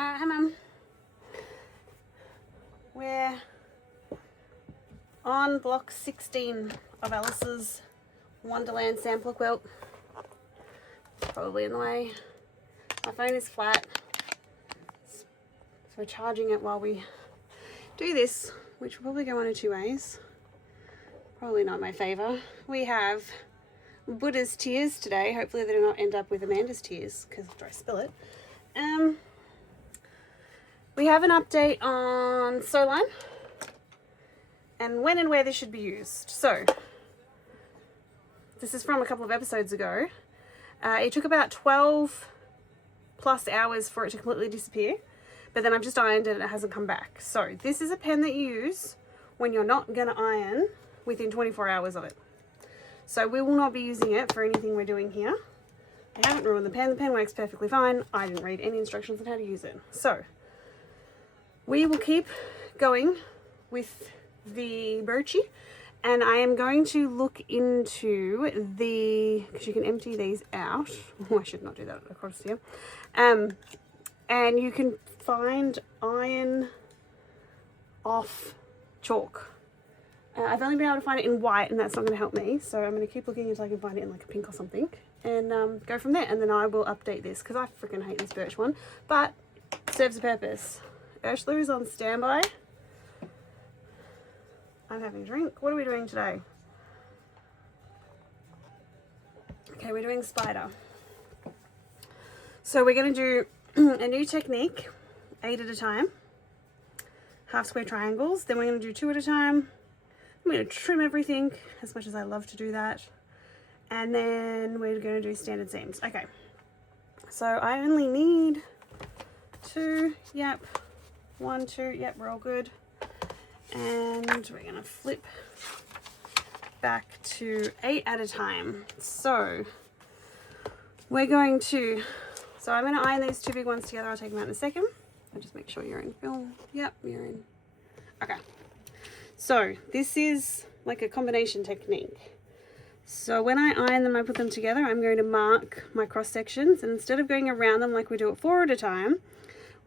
Hi, Mum. We're on block 16 of Alice's Wonderland sampler quilt. Probably in the way. My phone is flat, so we're charging it while we do this, which will probably go one of two ways. Probably not my favour. We have Buddha's tears today. Hopefully they do not end up with Amanda's tears, because after I spill it. We have an update on Sewline and when and where this should be used. So, this is from a couple of episodes ago. It took about 12 plus hours for it to completely disappear, but then I've just ironed it and it hasn't come back. So, this is a pen that you use when you're not going to iron within 24 hours of it. So, we will not be using it for anything we're doing here. I haven't ruined the pen. The pen works perfectly fine. I didn't read any instructions on how to use it. So, we will keep going with the Birchie, and I am going to look into the, because you can empty these out. Oh, I should not do that across here. And you can find iron off chalk. I've only been able to find it in white, and that's not going to help me, so I'm going to keep looking until I can find it in like a pink or something, and go from there. And then I will update this, because I freaking hate this birch one, but it serves a purpose. Ursula is on standby. I'm having a drink. What are we doing today? Okay, we're doing spider. So we're going to do a new technique, 8 at a time, half square triangles. Then we're going to do 2 at a time. I'm going to trim everything, as much as I love to do that. And then we're going to do standard seams. Okay, so I only need 2, yep. 1, 2, yep, we're all good. And we're gonna flip back to 8 at a time. So we're going to, I'm gonna iron these 2 big ones together. I'll take them out in a second. I'll just make sure you're in film. Yep, you're in. Okay. So this is like a combination technique. So when I iron them, I put them together, I'm going to mark my cross sections, and instead of going around them like we do at 4 at a time,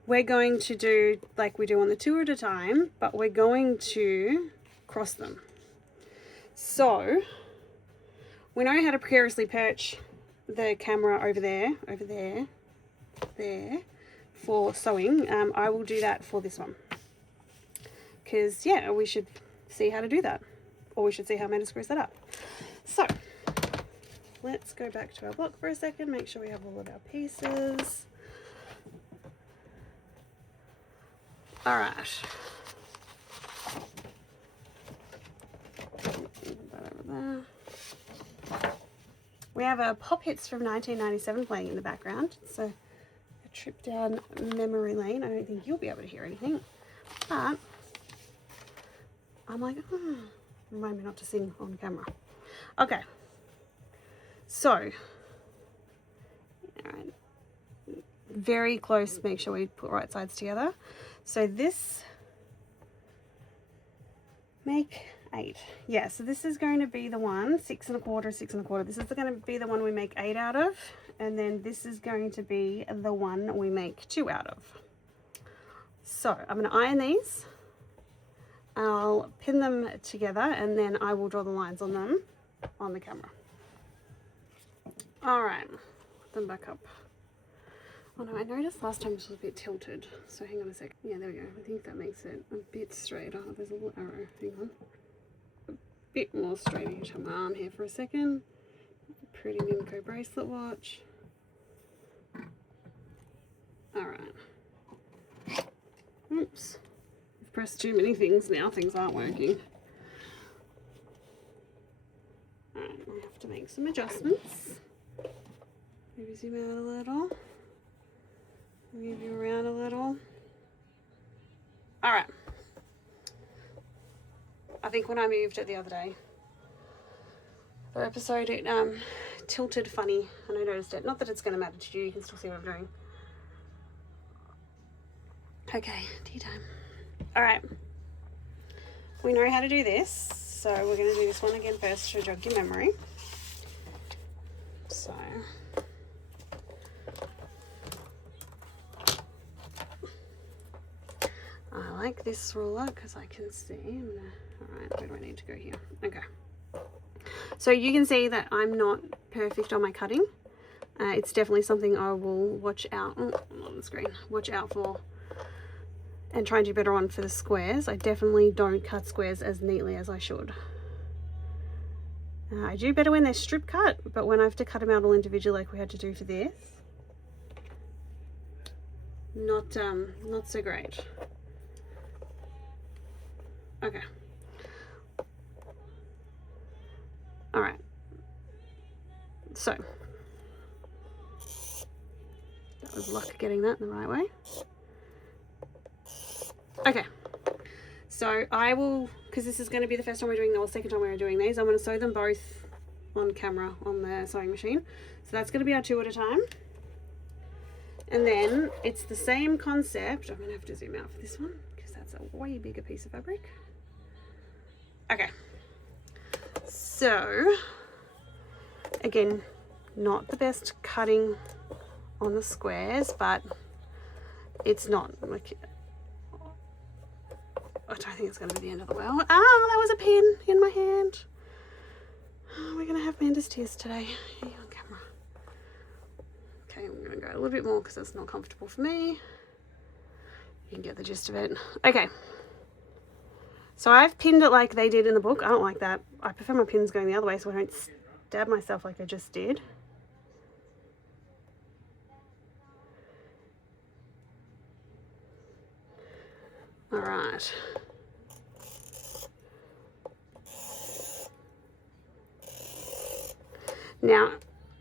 we're going to do like we do on the 2 at a time, but we're going to cross them. So we know how to precariously perch the camera over there, there for sewing. I will do that for this one, because yeah, we should see how to do that, or we should see how Amanda screws that up. So let's go back to our block for a second, make sure we have all of our pieces. All right. We have a Pop Hits from 1997 playing in the background. So a trip down memory lane. I don't think you'll be able to hear anything, but I'm like, remind me not to sing on camera. Okay. So, all right. Very close. Make sure we put right sides together. So this, make 8. Yeah, so this is going to be the one, 6 1/4, 6 1/4. This is going to be the one we make 8 out of. And then this is going to be the one we make 2 out of. So I'm going to iron these. I'll pin them together, and then I will draw the lines on them on the camera. All right, put them back up. Oh no, I noticed last time this was a bit tilted, so hang on a sec. Yeah, there we go. I think that makes it a bit straighter. There's a little arrow. Hang on. A bit more straight. You turn my arm here for a second. Pretty Mimco bracelet watch. Alright. Oops. I've pressed too many things now. Things aren't working. Alright, we have to make some adjustments. Maybe zoom out a little. Move you around a little. All right. I think when I moved it the other day, for episode, it tilted funny, and I noticed it. Not that it's going to matter to you. You can still see what I'm doing. Okay, tea time. All right. We know how to do this, so we're going to do this one again first to jog your memory. So like this ruler because I can see. Alright, where do I need to go here? Okay. So you can see that I'm not perfect on my cutting. It's definitely something I will watch out, on the screen, watch out for and try and do better on for the squares. I definitely don't cut squares as neatly as I should. I do better when they're strip cut, but when I have to cut them out all individually like we had to do for this, not so great. Okay. All right. So that was luck getting that in the right way. Okay. So I will, because this is going to be the first time we're doing, or second time we're doing these, I'm going to sew them both on camera on the sewing machine. So that's going to be our 2 at a time. And then it's the same concept. I'm going to have to zoom out for this one because that's a way bigger piece of fabric. Okay. So, again, not the best cutting on the squares, but it's not like, I don't think it's going to be the end of the world. Ah, that was a pin in my hand. Oh, we're going to have Manda's tears today. Here on camera. Okay, I'm going to go a little bit more because it's not comfortable for me. You can get the gist of it. Okay. So I've pinned it like they did in the book. I don't like that. I prefer my pins going the other way so I don't stab myself like I just did. All right. Now,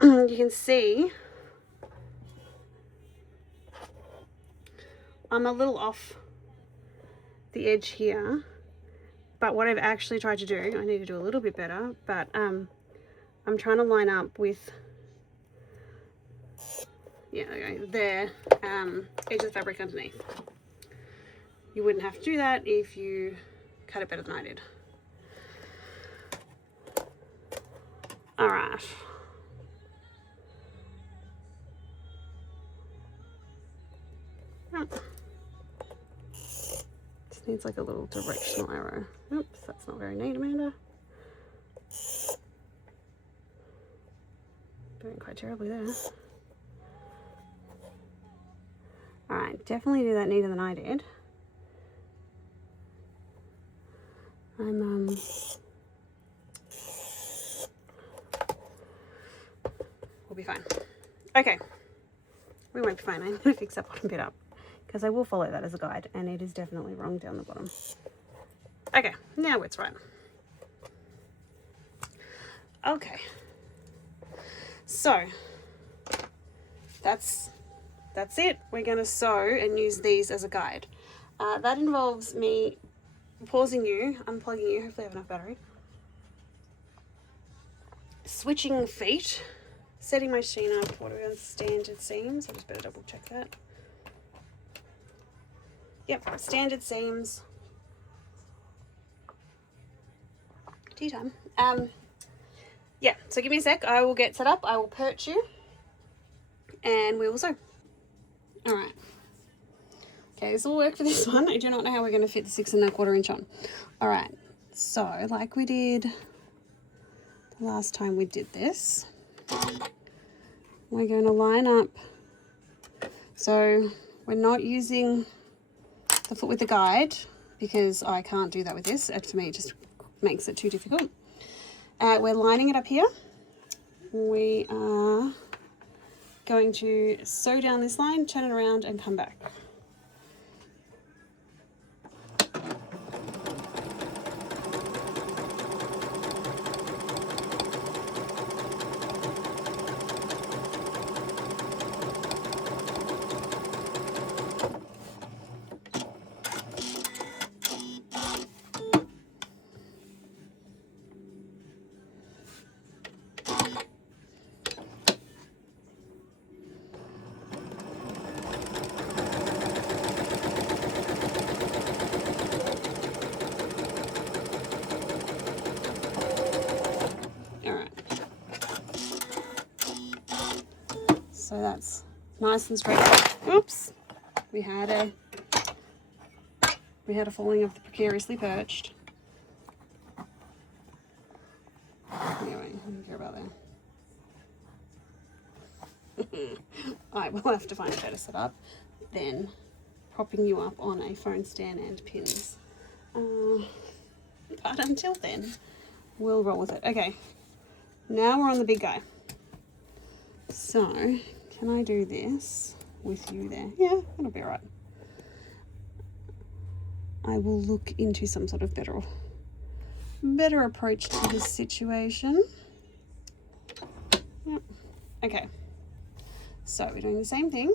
you can see I'm a little off the edge here, but what I've actually tried to do, I need to do a little bit better, but I'm trying to line up with, yeah, okay, the edge of the fabric underneath. You wouldn't have to do that if you cut it better than I did. All right. Just needs like a little directional arrow. Oops, that's not very neat, Amanda. Doing quite terribly there. All right, definitely do that neater than I did. We'll be fine. Okay, we won't be fine. I'm going to fix that bottom bit up because I will follow that as a guide, and it is definitely wrong down the bottom. Okay, now it's right. Okay, so that's it. We're going to sew and use these as a guide. That involves me pausing you, unplugging you, hopefully I have enough battery, switching feet, setting my machine up, what are we on, standard seams? I just better double check that. Yep, standard seams. Tea time. Yeah, so give me a sec, I will get set up, I will perch you, and we will sew. Alright. Okay, this will work for this one. I do not know how we're going to fit the 6 1/4 inch on. Alright, so like we did the last time we did this, we're going to line up. So we're not using the foot with the guide because I can't do that with this. For me, it just makes it too difficult. We're lining it up here. We are going to sew down this line, turn it around and come back. So that's nice and straight. Oops, we had a We had a falling of the precariously perched. Anyway, I don't care about that. I will have to find a better setup than propping you up on a phone stand and pins. But until then, we'll roll with it. Okay, now we're on the big guy. So, can I do this with you there? Yeah, that'll be all right. I will look into some sort of better approach to this situation. Yep. Okay, so we're doing the same thing.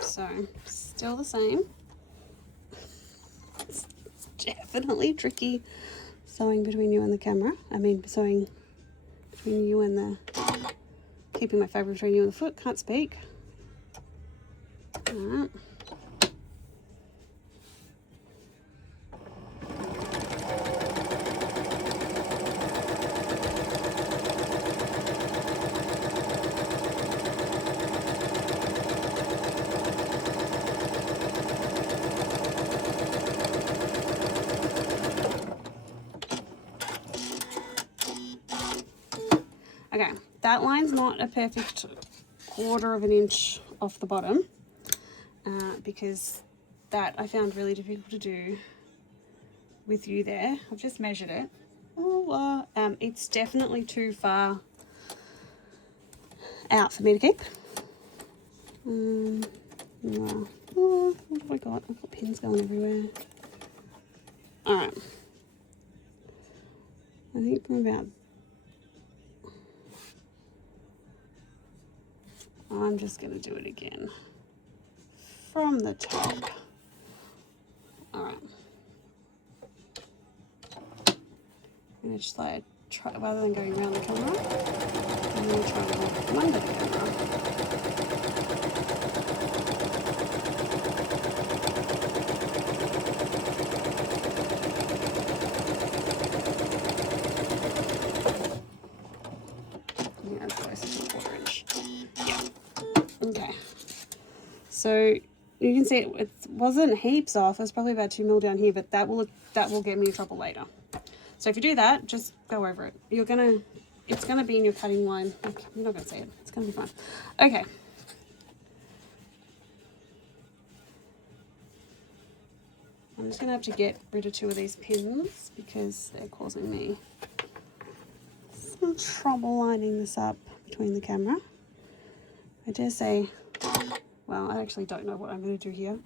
So, still the same. It's definitely tricky sewing between you and the camera. I mean, sewing between you and the... keeping my fabric between you and the foot. Can't speak. Alright. Okay, that line's not a perfect 1/4 of an inch off the bottom because that I found really difficult to do with you there. I've just measured it. It's definitely too far out for me to keep. What have I got? I've got pins going everywhere. Alright. I think I'm just going to do it again from the top. Alright. I'm going to just try, rather than going around the camera, I'm going to try and come under the camera. Yeah, that's closer to a 1/4 inch. Yeah. Okay. So you can see it wasn't heaps off. It was probably about 2 mil down here, but that will get me in trouble later. So if you do that, just go over it. It's gonna be in your cutting line. Okay, you're not gonna see it. It's gonna be fine. Okay. I'm just gonna have to get rid of 2 of these pins because they're causing me some trouble lining this up between the camera. I dare say, well, I actually don't know what I'm going to do here.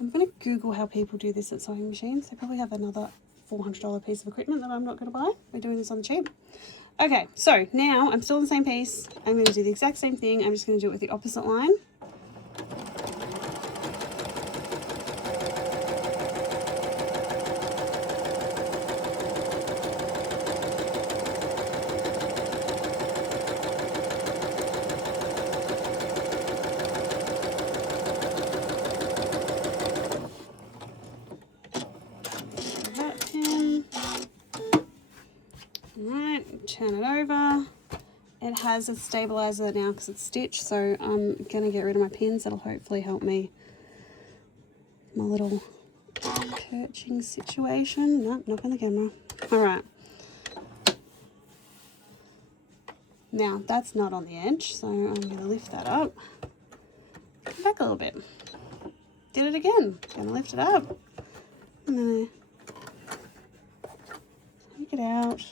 I'm going to Google how people do this at sewing machines. They probably have another $400 piece of equipment that I'm not going to buy. We're doing this on the cheap. Okay, so now I'm still on the same piece. I'm going to do the exact same thing. I'm just going to do it with the opposite line. Turn it over. It has a stabilizer now because it's stitched, so I'm going to get rid of my pins. That'll hopefully help me. My little perching situation. Nope, not on the camera. Alright. Now, that's not on the edge, so I'm going to lift that up. Come back a little bit. Did it again. Going to lift it up. I'm going to take it out.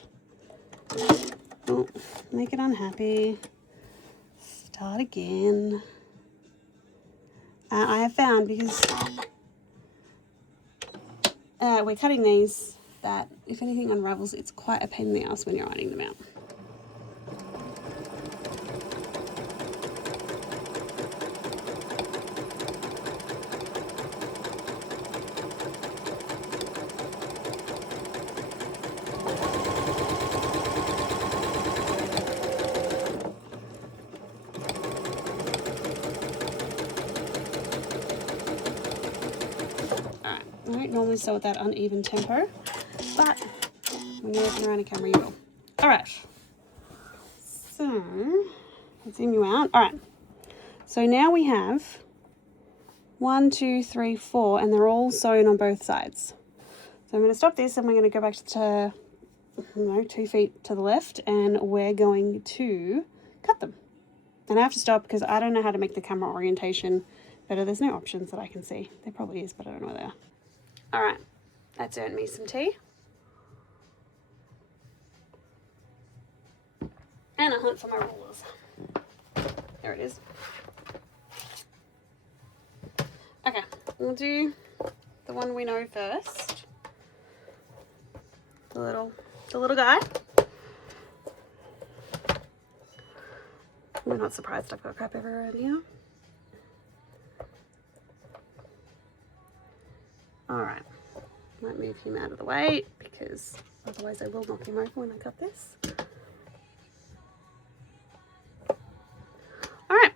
Oh, make it unhappy. Start again. I have found, because we're cutting these, that if anything unravels, it's quite a pain in the ass when you're ironing them out. normally sew at that uneven tempo, but when you're working around a camera, you will. All right, so let's zoom you out. All right, so now we have 1, 2, 3, 4, and they're all sewn on both sides. So I'm going to stop this and we're going to go back to 2 feet to the left, and we're going to cut them. And I have to stop because I don't know how to make the camera orientation better. There's no options that I can see. There probably is, but I don't know where they are. All right, that's earned me some tea. And a hunt for my rulers. There it is. Okay, we'll do the one we know first. The little guy. We're not surprised I've got crap everywhere in here. Alright, might move him out of the way because otherwise I will knock him over when I cut this. Alright.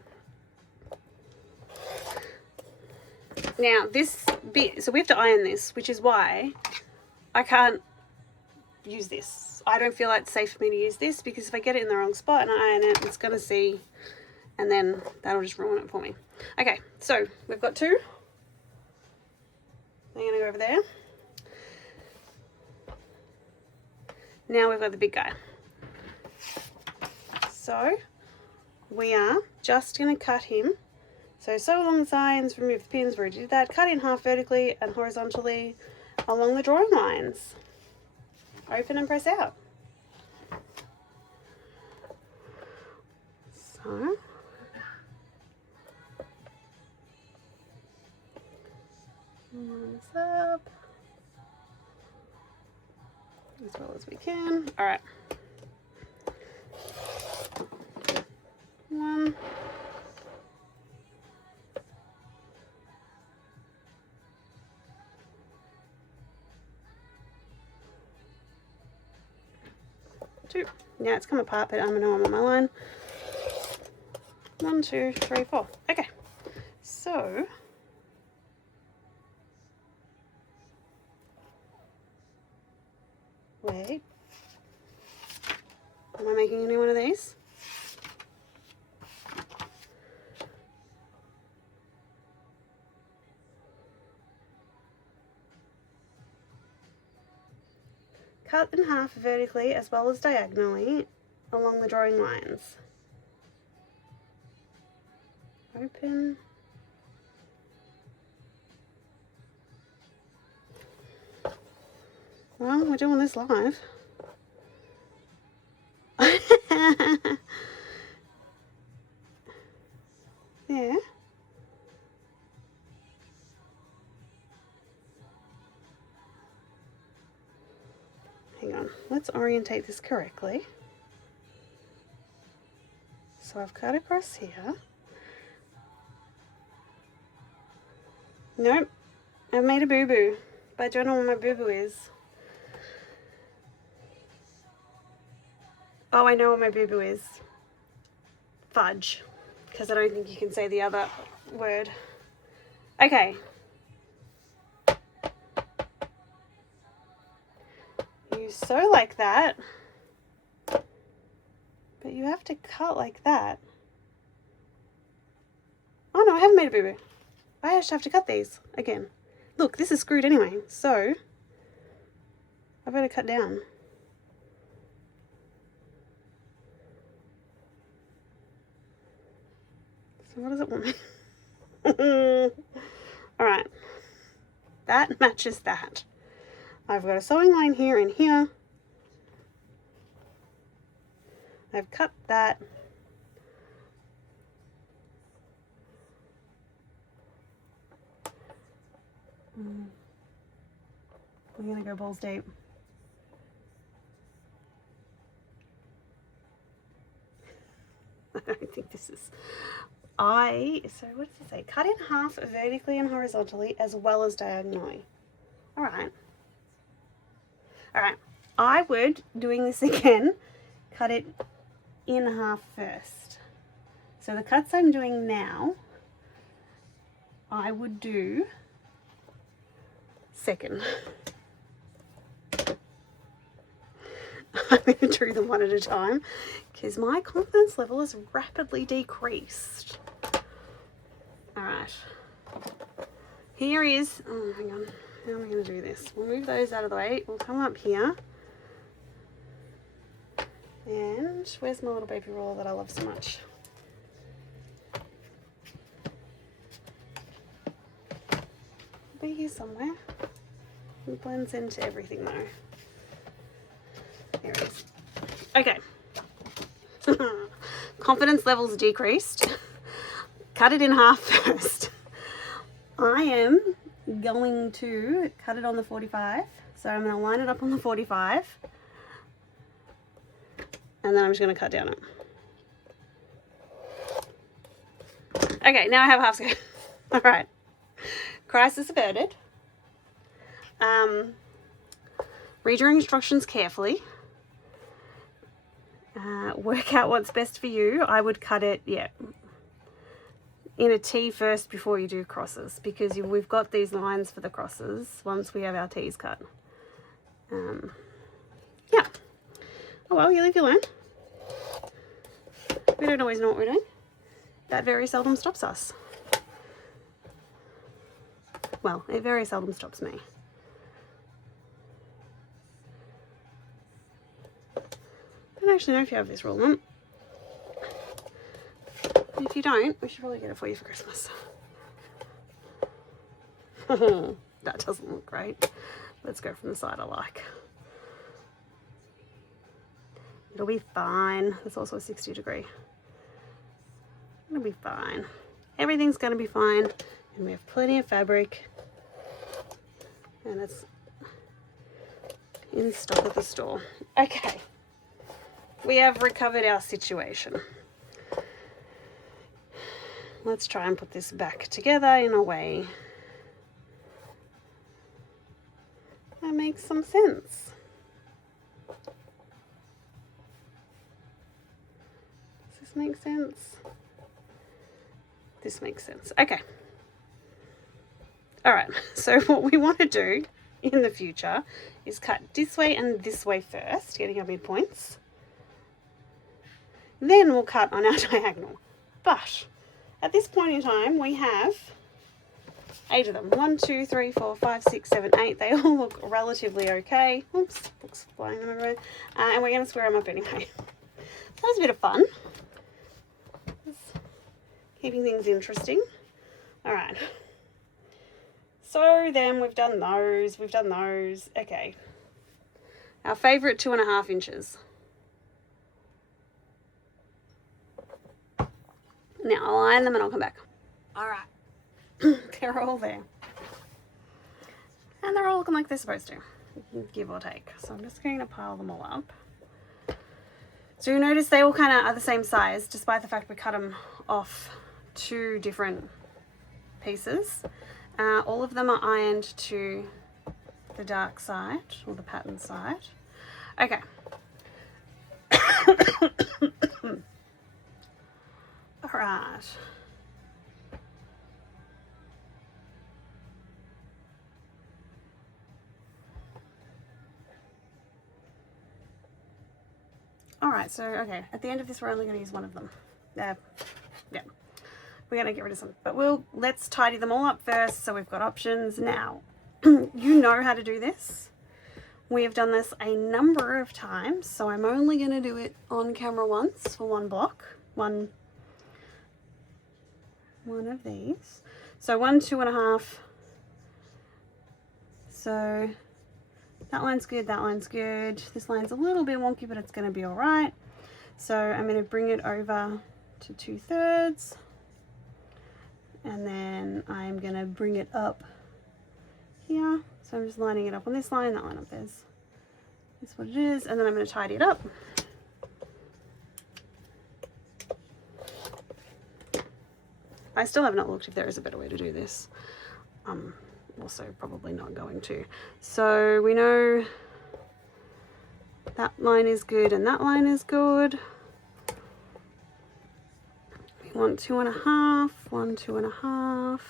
Now this bit, so we have to iron this, which is why I can't use this. I don't feel like it's safe for me to use this because if I get it in the wrong spot and I iron it, it's going to see, and then that'll just ruin it for me. Okay, so we've got 2. They're going to go over there. Now we've got the big guy. So we are just going to cut him. So sew along the sides, remove the pins, we already did that. Cut in half vertically and horizontally along the drawing lines. Open and press out. So line this up as well as we can. All right. 1. 2. Now it's come apart, but I know I'm on my line. 1, 2, 3, 4. Okay, so wait. Am I making a new one of these? Cut in half vertically as well as diagonally along the drawing lines. Open. Well, we're doing this live. Yeah. Hang on, let's orientate this correctly. So I've cut across here. Nope, I've made a boo-boo, but I don't know where my boo-boo is. Oh, I know what my boo-boo is. Fudge, because I don't think you can say the other word. Okay. You sew like that, but you have to cut like that. Oh no, I haven't made a boo-boo. I just have to cut these again. Look, this is screwed anyway, so I better cut down. So what does it want me? Alright, that matches that. I've got a sewing line here and here. I've cut that. We're going to go balls deep. I don't think this is... So what does it say? Cut in half vertically and horizontally as well as diagonally. Alright. Alright. I would, doing this again, cut it in half first. So the cuts I'm doing now, I would do second. I'm going to do them one at a time because my confidence level has rapidly decreased. All right. Here is, oh, hang on. How am I going to do this? We'll move those out of the way. We'll come up here. And where's my little baby ruler that I love so much? It'll be here somewhere. It blends into everything though. There it is. Okay. Confidence levels decreased. Cut it in half first. I am going to cut it on the 45. So I'm going to line it up on the 45. And then I'm just going to cut down it. Okay, now I have half square. All right. Crisis averted. Read your instructions carefully. Work out what's best for you. I would cut it, in a T first before you do crosses, because we've got these lines for the crosses once we have our T's cut. Yeah. Oh well, you live, you learn. We don't always know what we're doing. That very seldom stops us. Well, it very seldom stops me. I don't actually know if you have this rule on. If you don't, we should probably get it for you for Christmas. That doesn't look great. Let's go from the side I like. It'll be fine. There's also a 60-degree. It'll be fine. Everything's going to be fine. And we have plenty of fabric. And it's in stock at the store. Okay. We have recovered our situation. Let's try and put this back together in a way that makes some sense. Does this make sense? This makes sense. Okay. All right. So what we want to do in the future is cut this way and this way first, getting our midpoints. Then we'll cut on our diagonal. But at this point in time, we have 8 of them. 1, 2, 3, 4, 5, 6, 7, 8. They all look relatively okay. Oops, books flying them everywhere. And we're going to square them up anyway. That was a bit of fun. Just keeping things interesting. All right. So then we've done those. We've done those. Okay. Our favourite 2.5 inches. Now I'll line them and I'll come back. All right. They're all there. And they're all looking like they're supposed to, give or take. So I'm just going to pile them all up. So you notice they all kind of are the same size, despite the fact we cut them off 2 different pieces. All of them are ironed to the dark side, or the pattern side. Okay. All right. All right, so, okay, at the end of this, we're only going to use one of them. Yeah, we're going to get rid of some, but let's tidy them all up first so we've got options. Now, you know how to do this. We have done this a number of times, so I'm only going to do it on camera once for one block. One of these. So 1, 2.5. So that line's good, that line's good. This line's a little bit wonky, but it's going to be all right. So I'm going to bring it over to 2/3. And then I'm going to bring it up here. So I'm just lining it up on this line, that line up there's. That's what it is. And then I'm going to tidy it up. I still have not looked if there is a better way to do this. Also probably not going to. So we know that line is good and that line is good. We want 2.5, 1, 2.5.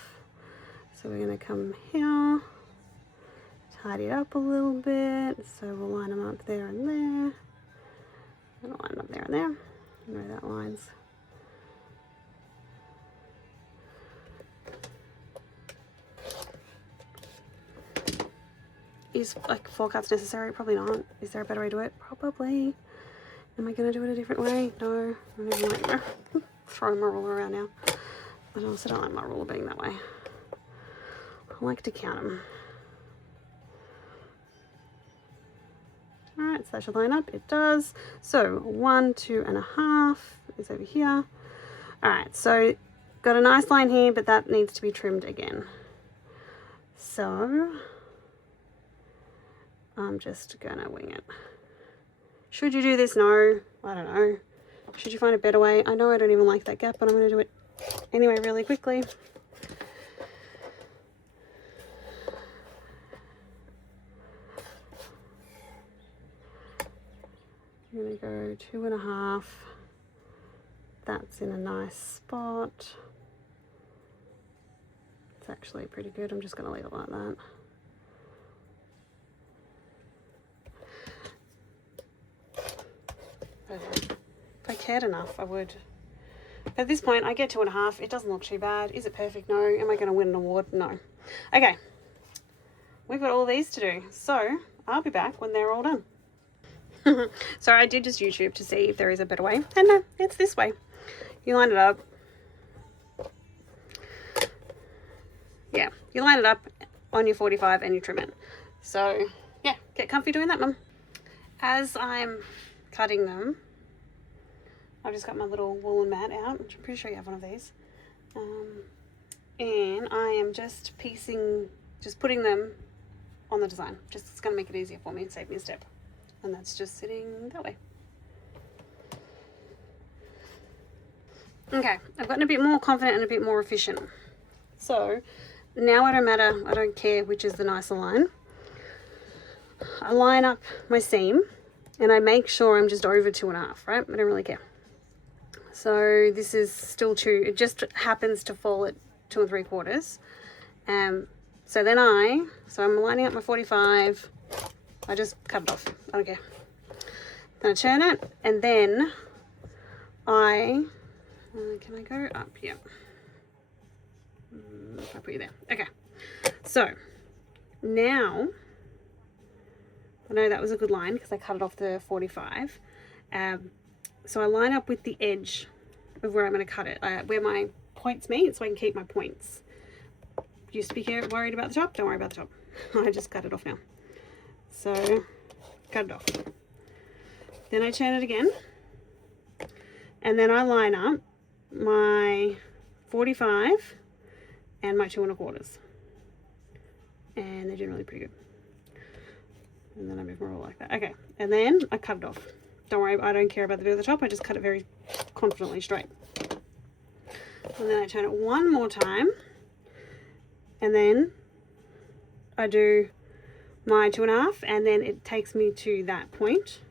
So we're going to come here, tidy it up a little bit. So we'll line them up there and there. And I'll line them up there and there. You know that lines. Is like 4 cuts necessary? Probably not. Is there a better way to do it? Probably. Am I going to do it a different way? No. I don't even like throwing my ruler around now. I also don't like my ruler being that way. I like to count them. Alright, so that should line up. It does. So 1, 2.5 is over here. Alright, so got a nice line here, but that needs to be trimmed again. So I'm just gonna wing it. Should you do this? No, I don't know. Should you find a better way? I know I don't even like that gap, but I'm gonna do it anyway really quickly. I'm gonna go 2.5. That's in a nice spot. It's actually pretty good. I'm just gonna leave it like that. If I cared enough, I would. At this point, I get 2.5. It doesn't look too bad. Is it perfect? No. Am I going to win an award? No. Okay. We've got all these to do. So, I'll be back when they're all done. So, I did just YouTube to see if there is a better way. And no, it's this way. You line it up. Yeah. You line it up on your 45 and you trim it. So, yeah. Get comfy doing that, Mum. As I'm cutting them, I've just got my little woolen mat out, which I'm pretty sure you have one of these, and I am just putting them on the design. It's going to make it easier for me and save me a step, and that's just sitting that way. Okay, I've gotten a bit more confident and a bit more efficient. So now I don't care which is the nicer line. I line up my seam and I make sure I'm just over 2.5, right? I don't really care. So this is still 2. It just happens to fall at 2 3/4. So then I'm lining up my 45. I just cut it off. I don't care. Then I turn it, and then can I go up? Yeah. If I put you there. Okay. So now, I know that was a good line because I cut it off the 45. So I line up with the edge of where I'm going to cut it, where my points meet, so I can keep my points. Used to be worried about the top, don't worry about the top. I just cut it off now. So, cut it off. Then I turn it again, and then I line up my 45 and my 2 1/4. And they're generally pretty good. And then I move my roll like that. Okay, and then I cut it off. Don't worry, I don't care about the bit at the top. I just cut it very confidently straight. And then I turn it one more time. And then I do my 2.5, and then it takes me to that point.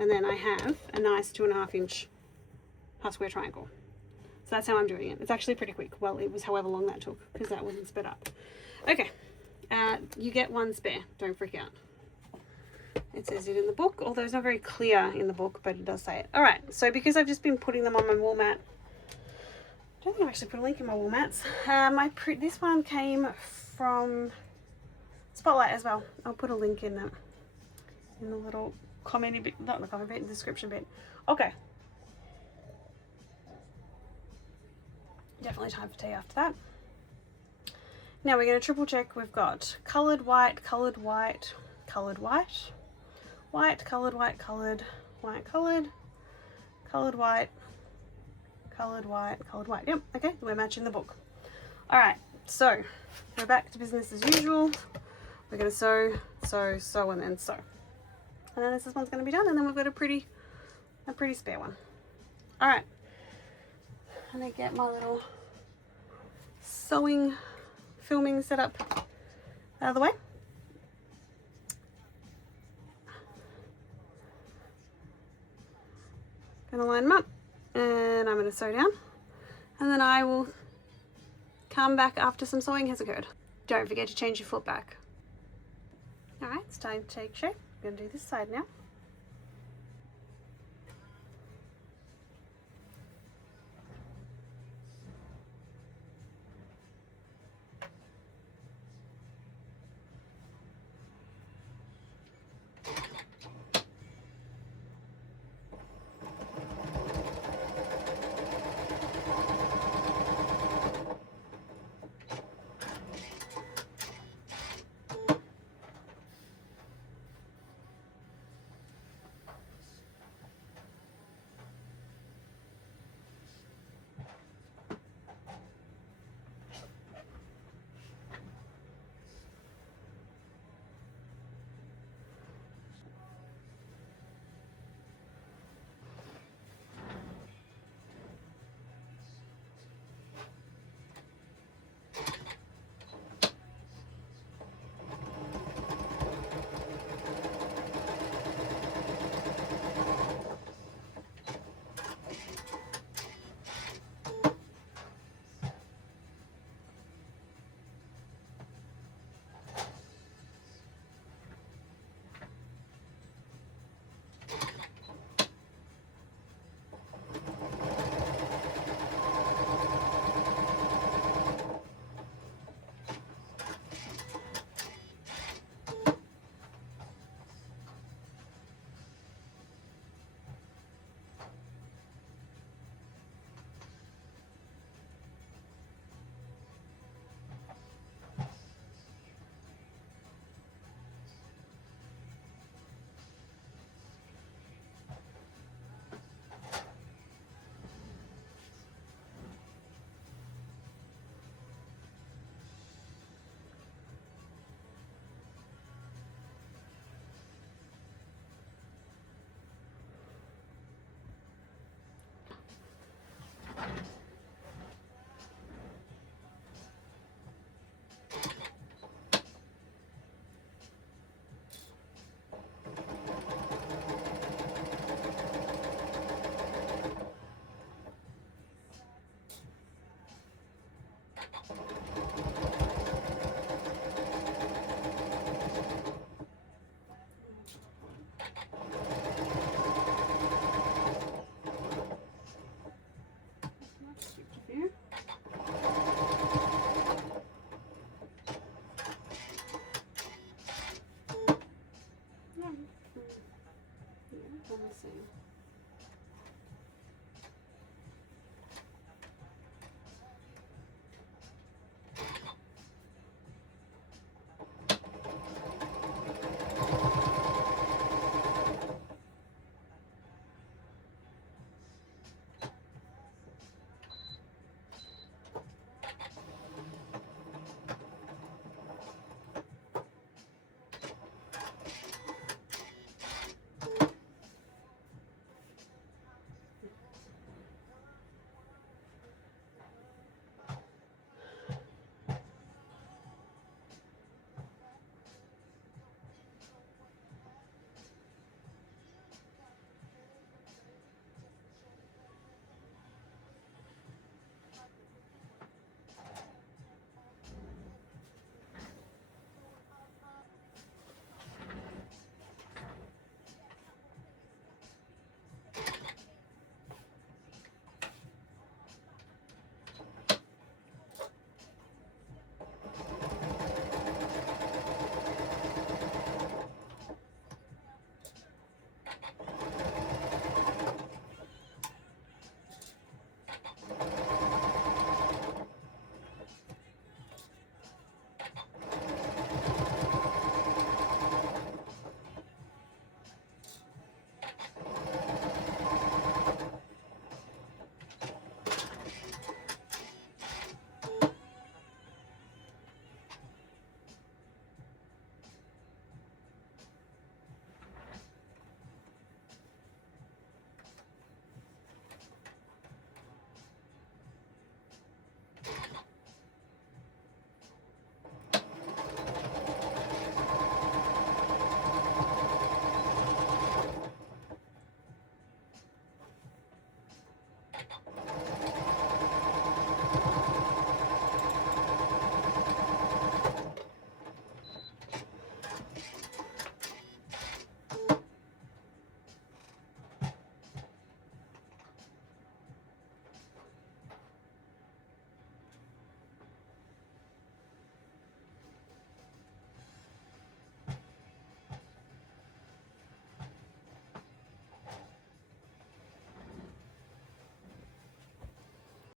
And then I have a nice 2.5 inch half square triangle. So that's how I'm doing it. It's actually pretty quick. Well, it was however long that took, because that wasn't sped up. Okay, you get one spare. Don't freak out. It says it in the book, although it's not very clear in the book, but it does say it. Alright, so because I've just been putting them on my wall mat, I don't think I've actually put a link in my wall mats. This one came from Spotlight as well. I'll put a link in the little comment bit, not the comment bit, the description bit. Okay. Definitely time for tea after that. Now we're going to triple check. We've got coloured white, coloured white, coloured white, white, coloured white, coloured, white, coloured, coloured white, coloured white, coloured white. Yep, okay, we're matching the book. Alright, so we're back to business as usual. We're going to sew, sew, sew, and then sew. And then this one's going to be done, and then we've got a pretty spare one. Alright, I'm going to get my little sewing filming setup out of the way. Gonna line them up, and I'm gonna sew down, and then I will come back after some sewing has occurred. Don't forget to change your foot back. Alright, it's time to take shape. I'm going to do this side now.